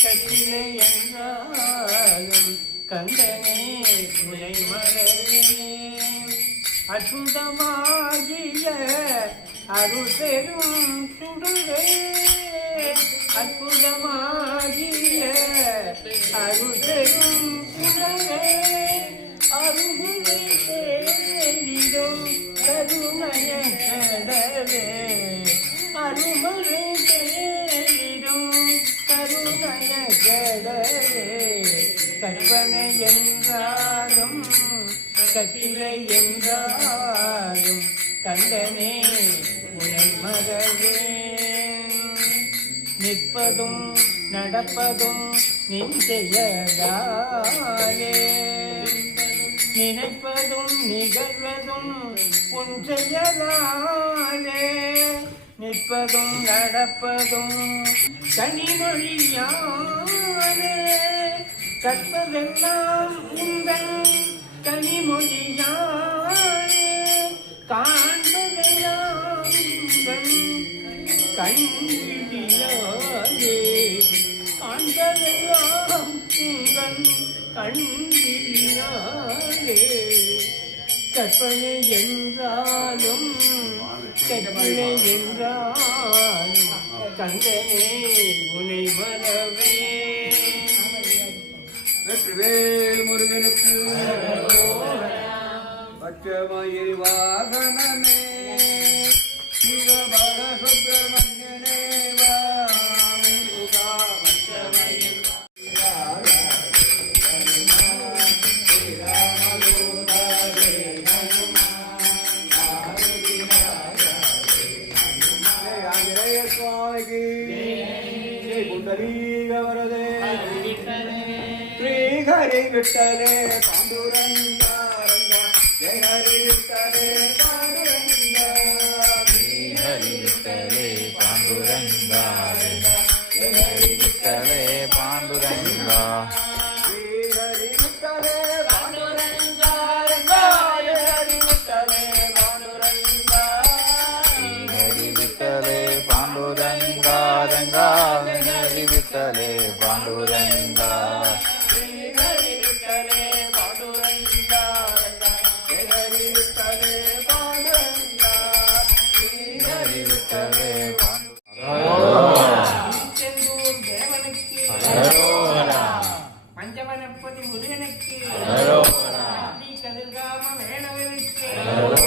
கட்டிலே என்றாலும் கந்தனே துணை மலரே அற்புதமாகிய அருள் பெரும் சுடரே அற்புதமாகிய அருள் பெரும் சுடரே அருகுலை தேடிடும் கருணைய கடலே அருமலை தேடிடும் கருணைய கடலே கற்பனை என்றாலும் கட்டிலை என்றாலும் கண்டனே உனை மகளே நிற்பதும் நடப்பதும் நின் செயலாலே நினைப்பதும் நிகழ்வதும் உன் செயலாலே நிற்பதும் நடப்பதும் கனிமொழியாலே கற்பதெல்லாம் உங்கள் கனிமொழியாலே காண்பதெல்லாம் உங்கள் கண்விழியாலே காண்பதெல்லாம் உங்கள் கண்விழியாலே கற்பனை என்றாலும் கற்பனை என்றாலும் கண்டனே உனை மறவே வெற்றிவேல் முருகனுக்கு பச்சமயில் வாகனமே சிவபல சுப்பிரமணியனே வா முருகா பச்சமயில் வரதே ஸ்ரீ ஹரி விட்டலே பாண்டுரங்கா ஜெய ஹரி விட்டலே பாண்டுரங்கா ஸ்ரீ ஹரி விட்டலே பாண்டுரங்கா ஜெய ஹரி விட்டலே பாண்டுரங்கா ஸ்ரீ ஹரி விட்டலே பாண்டுரங்கா ஜெய ஹரி விட்டலே பாண்டுரங்கா ஸ்ரீ ஹரி விட்டலே பாண்டுரங்கா ரங்கா ஹரி விட்டலே பாண்டுரங்கா ஸ்ரீ ஹரி விட்டலே பாண்டுரங்கா ஜெய ஹரி விட்டலே பாண்டுரங்கா ஸ்ரீ ஹரி விட்டலே செந்தூர் தேவனுக்கு பஞ்சவனப்பதி முருகனுக்கு கதிர்காம வேணவனுக்கு